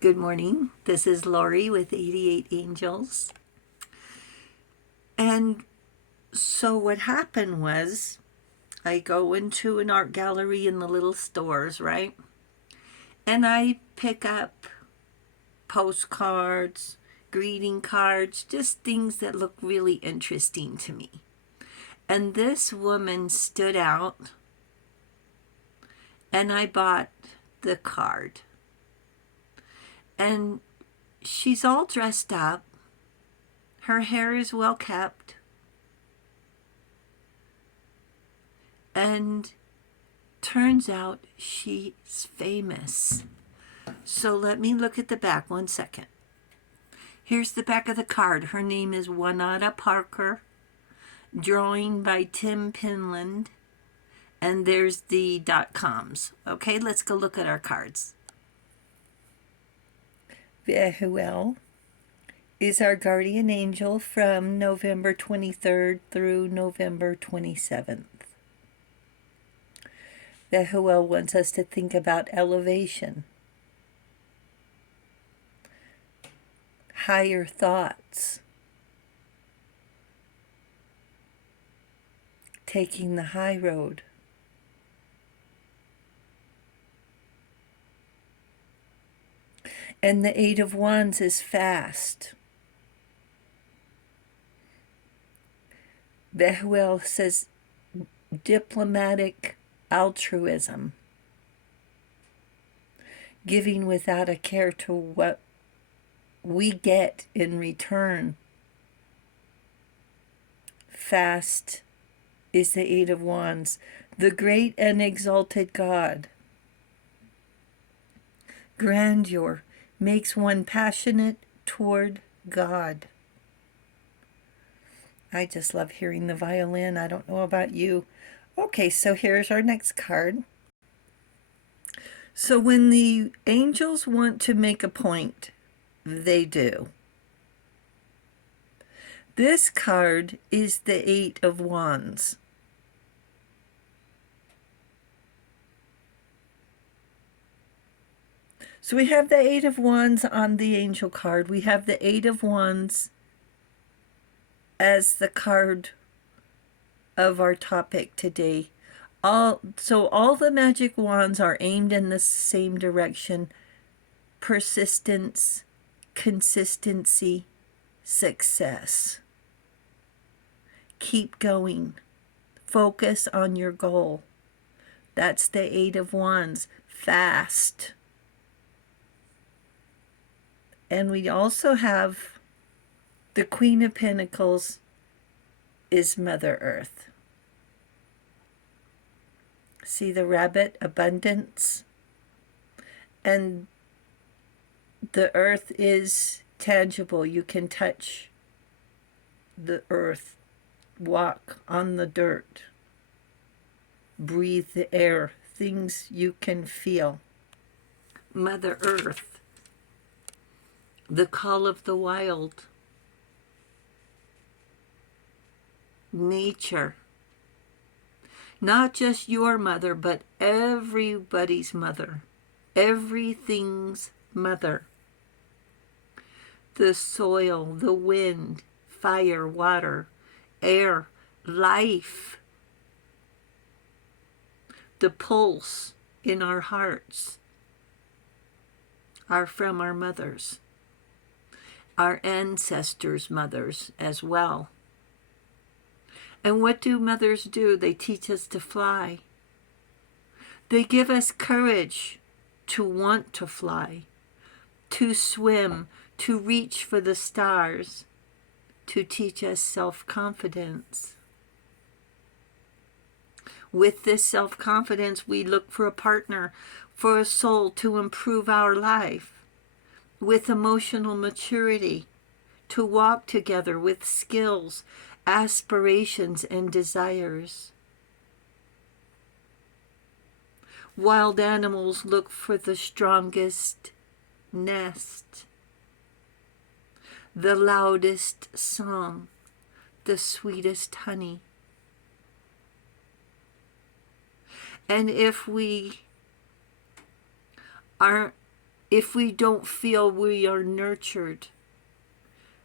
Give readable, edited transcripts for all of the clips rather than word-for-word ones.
Good morning. This is Lori with 88 Angels. And so what happened was I go into an art gallery in the little stores, right? And I pick up postcards, greeting cards, just things that look really interesting to me. And this woman stood out and I bought the card. And she's all dressed up. Her hair is well kept. And turns out she's famous. So let me look at the back 1 second. Here's the back of the card. Her name is Wanada Parker. Drawing by Tim Pinland. And there's the .coms. Okay, let's go look at our cards. Vehuel is our guardian angel from November 23rd through November 27th. Vehuel wants us to think about elevation, higher thoughts, taking the high road. And the Eight of Wands is fast. Vehuel says diplomatic altruism, giving without a care to what we get in return. Fast is the Eight of Wands, the great and exalted God. Grandeur makes one passionate toward God. I just love hearing the violin. I don't know about you. Okay, so here's our next card. So when the angels want to make a point, they do. This card is the Eight of Wands. So we have the Eight of Wands on the angel card. We have the Eight of Wands as the card of our topic today. So all the magic wands are aimed in the same direction: persistence, consistency, success. Keep going. Focus on your goal. That's the Eight of Wands. Fast. And we also have the Queen of Pentacles is Mother Earth. See the rabbit, abundance. And the earth is tangible. You can touch the earth, walk on the dirt, breathe the air, things you can feel. Mother Earth, the call of the wild, nature. Not just your mother, but everybody's mother. Everything's mother. The soil, the wind, fire, water, air, life. The pulse in our hearts are from our mothers. Our ancestors' mothers as well. And what do mothers do? They teach us to fly. They give us courage to want to fly, to swim, to reach for the stars, to teach us self-confidence. With this self-confidence, we look for a partner, for a soul to improve our life. With emotional maturity, to walk together with skills, aspirations, and desires. Wild animals look for the strongest nest, the loudest song, the sweetest honey. And if we aren't if we don't feel we are nurtured,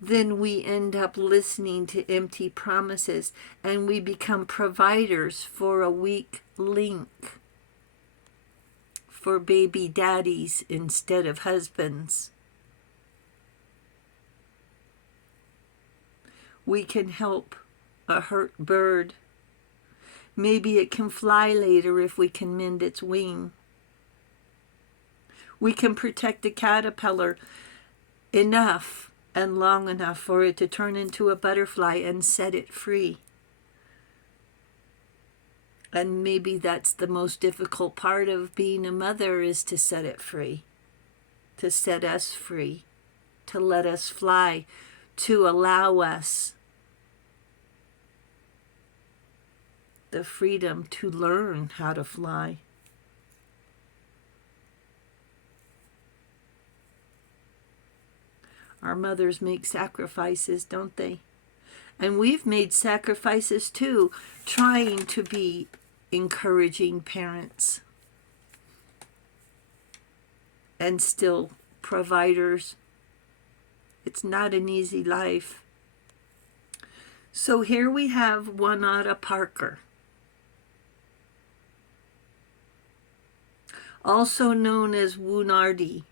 then we end up listening to empty promises and we become providers for a weak link, for baby daddies instead of husbands. We can help a hurt bird. Maybe it can fly later if we can mend its wing. We can protect a caterpillar enough and long enough for it to turn into a butterfly and set it free. And maybe that's the most difficult part of being a mother, is to set it free, to set us free, to let us fly, to allow us the freedom to learn how to fly. Our mothers make sacrifices, don't they? And we've made sacrifices too, trying to be encouraging parents and still providers. It's not an easy life. So here we have Wanata Parker, also known as Wunardi.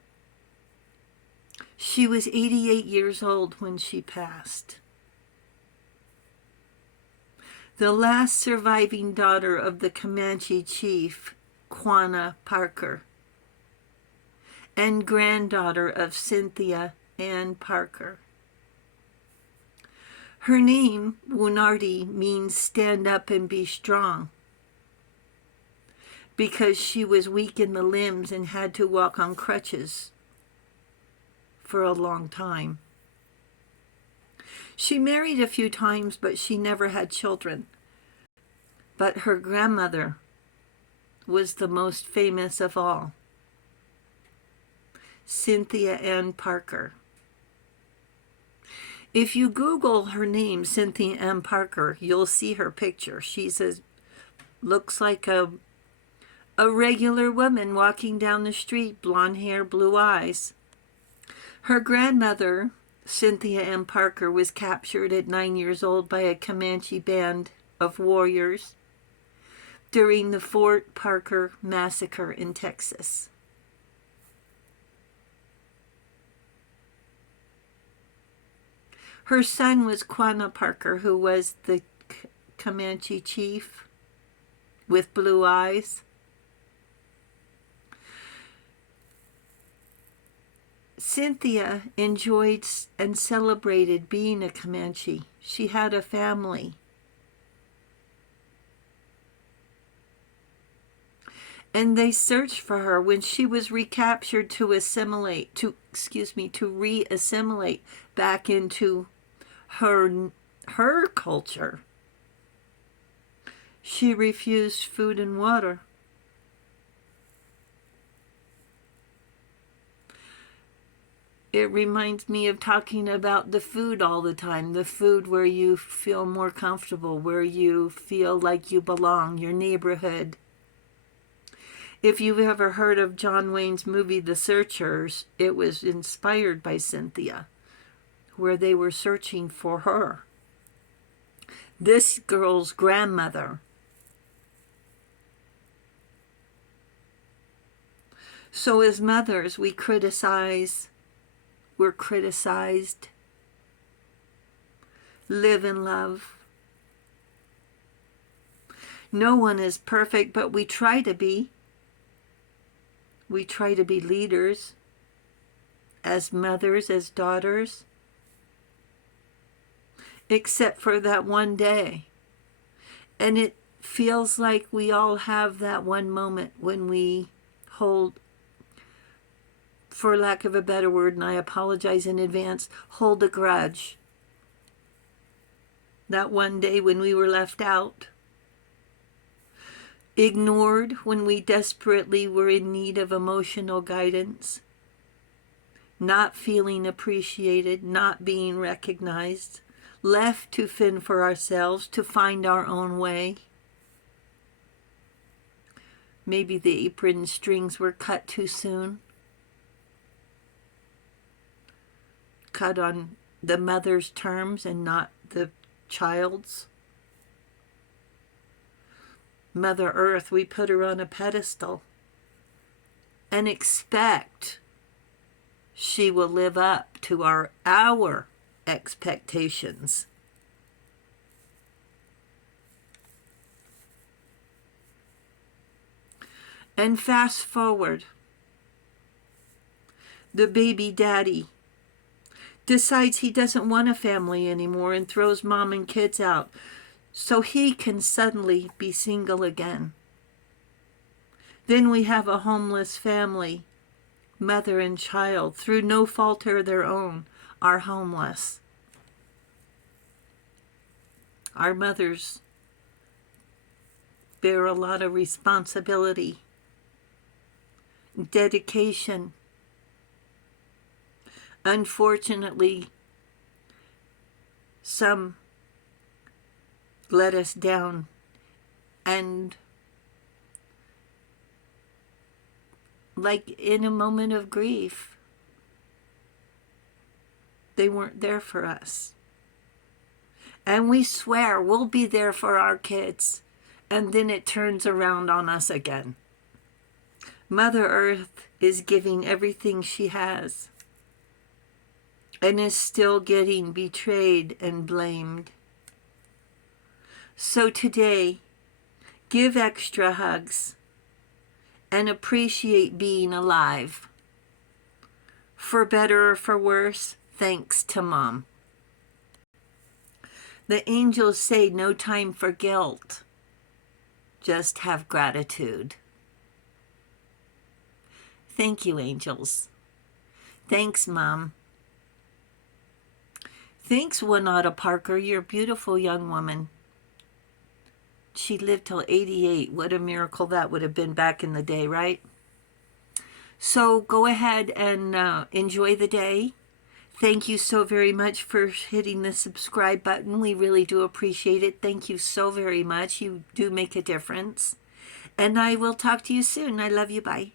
She was 88 years old when she passed. The last surviving daughter of the Comanche chief, Quanah Parker, and granddaughter of Cynthia Ann Parker. Her name, Wunardi, means stand up and be strong, because she was weak in the limbs and had to walk on crutches for a long time. She married a few times, but she never had children. But her grandmother was the most famous of all, Cynthia Ann Parker. If you Google her name, Cynthia Ann Parker, you'll see her picture. Looks like a regular woman walking down the street, blonde hair, blue eyes. Her grandmother, Cynthia Ann Parker, was captured at 9 years old by a Comanche band of warriors during the Fort Parker massacre in Texas. Her son was Quanah Parker, who was the Comanche chief with blue eyes. Cynthia enjoyed and celebrated being a Comanche. She had a family. And they searched for her when she was recaptured to re-assimilate back into her culture. She refused food and water. It reminds me of talking about the food all the time, the food where you feel more comfortable, where you feel like you belong, your neighborhood. If you've ever heard of John Wayne's movie, The Searchers, it was inspired by Cynthia, where they were searching for her. This girl's grandmother. So as mothers, we're criticized, live in love. No one is perfect, but we try to be. We try to be leaders, as mothers, as daughters, except for that one day. And it feels like we all have that one moment when we hold, for lack of a better word, and I apologize in advance, hold a grudge. That one day when we were left out, ignored when we desperately were in need of emotional guidance, not feeling appreciated, not being recognized, left to fend for ourselves, to find our own way. Maybe the apron strings were cut too soon. cut on the mother's terms and not the child's. Mother Earth, we put her on a pedestal and expect she will live up to our expectations. And fast forward, the baby daddy decides he doesn't want a family anymore and throws mom and kids out so he can suddenly be single again. Then we have a homeless family, mother and child, through no fault of their own, are homeless. Our mothers bear a lot of responsibility, dedication. Unfortunately, some let us down, and like in a moment of grief, they weren't there for us. And we swear we'll be there for our kids, and then it turns around on us again. Mother Earth is giving everything she has and is still getting betrayed and blamed. So today, give extra hugs and appreciate being alive. For better or for worse, thanks to Mom. The angels say no time for guilt. Just have gratitude. Thank you, angels. Thanks, Mom. Thanks, Wanata Parker. You're a beautiful young woman. She lived till 88. What a miracle that would have been back in the day, right? So go ahead and enjoy the day. Thank you so very much for hitting the subscribe button. We really do appreciate it. Thank you so very much. You do make a difference. And I will talk to you soon. I love you. Bye.